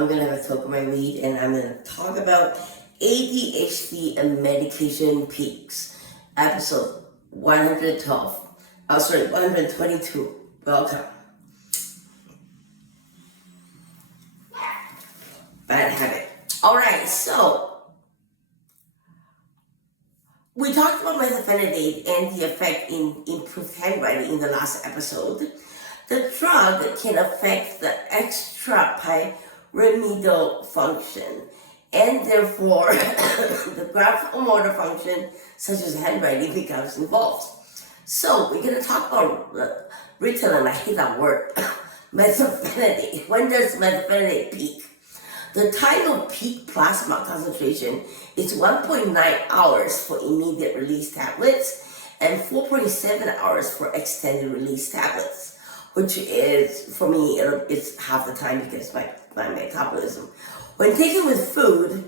I'm going to have a talk of my weed, and I'm going to talk about ADHD and medication peaks. Episode 112. 122. Welcome. Bad habit. Alright, so we talked about methylphenidate and the effect in improved handwriting in the last episode. The drug can affect the extrapyramidal function, and therefore the grapho motor function, such as handwriting, becomes involved. So we're going to talk about Ritalin. I hate that word. Methylphenidate. When does methylphenidate peak? The time of peak plasma concentration is 1.9 hours for immediate release tablets and 4.7 hours for extended release tablets, which is, for me, it's half the time because my metabolism. When taken with food,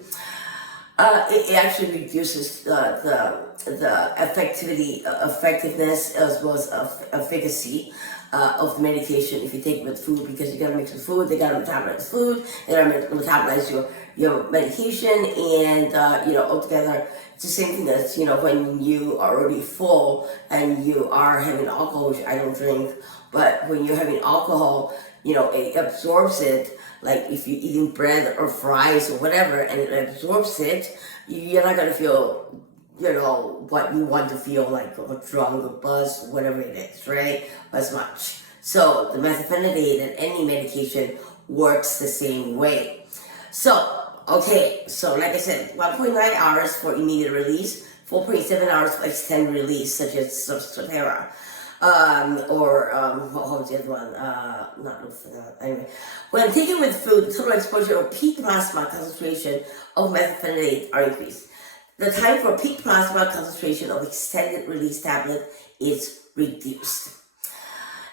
it actually reduces the effectiveness as well as efficacy of the medication if you take it with food, because you gotta mix with food, they gotta metabolize food, they gotta metabolize your medication, and altogether it's the same thing as when you are already full and you are having alcohol, which I don't drink, but when you're having alcohol, it absorbs it. Like if you're eating bread or fries or whatever, and it absorbs it, you're not gonna feel what you want to feel, like or drunk or buzzed, whatever it is, right? As much. So the methylphenidate and any medication works the same way. So, okay, so like I said, 1.9 hours for immediate release, 4.7 hours for extended release, such as Strattera. What was the other one? Anyway, when taken with food, the total exposure or peak plasma concentration of methylphenidate are increased. The time for peak plasma concentration of extended release tablet is reduced.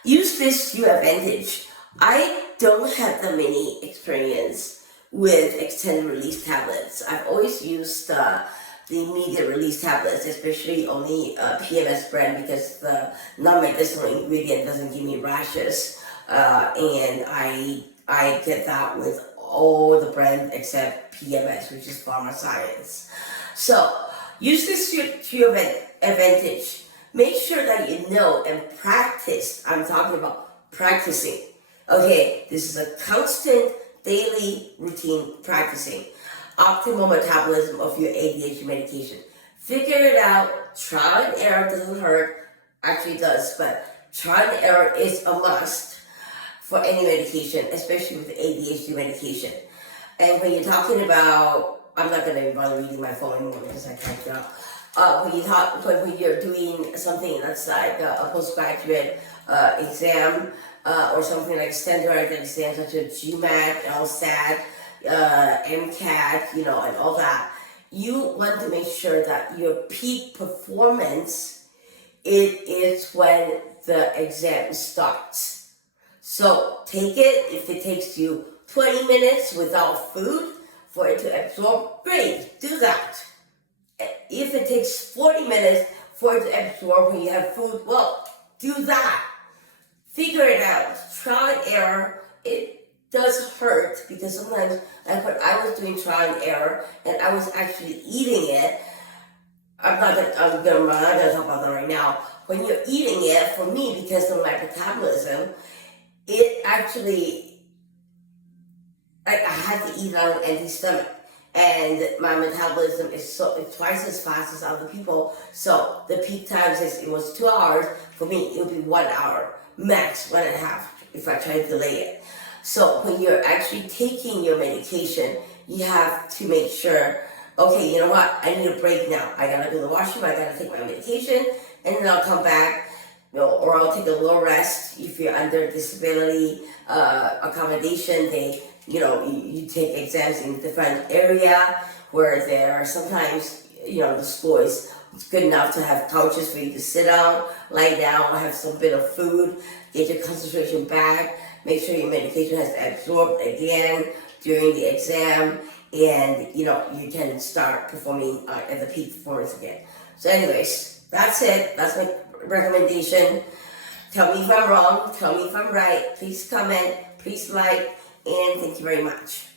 Use this to your advantage. I don't have that many experience with extended release tablets. I've always used the immediate release tablets, especially on the PMS brand, because the non-medicinal ingredient doesn't give me rashes, and I get that with all the brands except PMS, which is Pharma Science. So use this to your advantage. Make sure that you know and practice. I'm talking about practicing. Okay, this is a constant daily routine practicing. Optimal metabolism of your ADHD medication. Figure it out. Trial and error doesn't hurt. Actually it does, but trial and error is a must for any medication, especially with the ADHD medication. And when you're talking about, I'm not going to bother reading my phone anymore because I typed it out. When you're doing something that's like a postgraduate exam or something like standardized exam such as GMAT, LSAT, MCAT, and all that, you want to make sure that your peak performance is when the exam starts. So take it. If it takes you 20 minutes without food for it to absorb, great, do that. If it takes 40 minutes for it to absorb when you have food, well, do that. Figure it out. Trial and error. It does hurt because sometimes, like when I was doing trial and error and I was actually eating it, I'm not gonna talk about that right now. When you're eating it, for me, because of my metabolism, it actually, I had to eat on an empty stomach, and my metabolism is twice as fast as other people. So the peak time says it was 2 hours. For me, it would be 1 hour, max 1.5 if I try to delay it. So when you're actually taking your medication, you have to make sure, okay, you know what, I need a break now. I gotta go to the washroom, I gotta take my medication, and then I'll come back, or I'll take a little rest. If you're under disability accommodation, you take exams in a different area where there are sometimes, the school is good enough to have couches for you to sit on, lie down, or have some bit of food, get your concentration back, make sure your medication has absorbed again during the exam, and you can start performing at the peak performance again. So anyways, that's it. That's my recommendation. Tell me if I'm wrong, tell me if I'm right. Please comment, please like, and thank you very much.